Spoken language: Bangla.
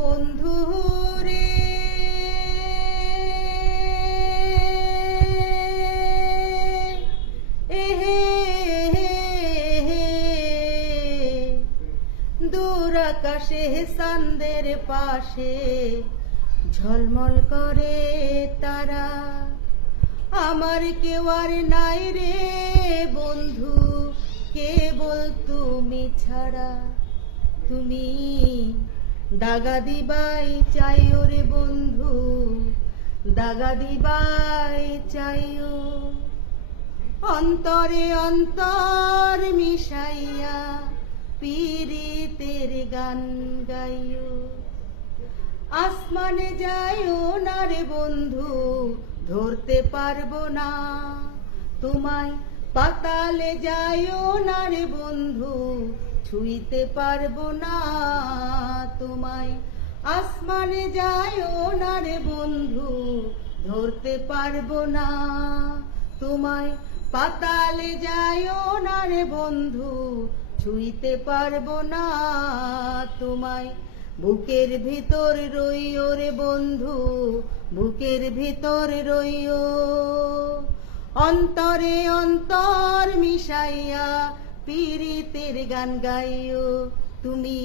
বন্ধু রে। এহে দূর আকাশে সান্দের পাশে ঝলমল করে তারা। আমার কেউ আর নাই রে বন্ধু, কেবল তুমি ছাড়া। তুমি দাগা দিবাই চাইও রে বন্ধু, দাগা দিবাই চাইও। অন্তরে অন্তর মিশাইয়া পীড়িতের গান গাইও। আসমানে যাইও না রে বন্ধু, ধরতে পারব না। তোমায় পাতালে যাইও না রে বন্ধু ছুঁইতে পারব না তোমায়। আসমানে যাইও না রে বন্ধু, ধরতে পারব না তোমায়। পাতালে যাইও না রে বন্ধু, ছুঁইতে পারব না তোমায়। বুকের ভিতর রইও রে বন্ধু, বুকের ভিতর রইও। অন্তরে অন্তর মিশাইয়া পীড়িতের গান গাইও তুমি।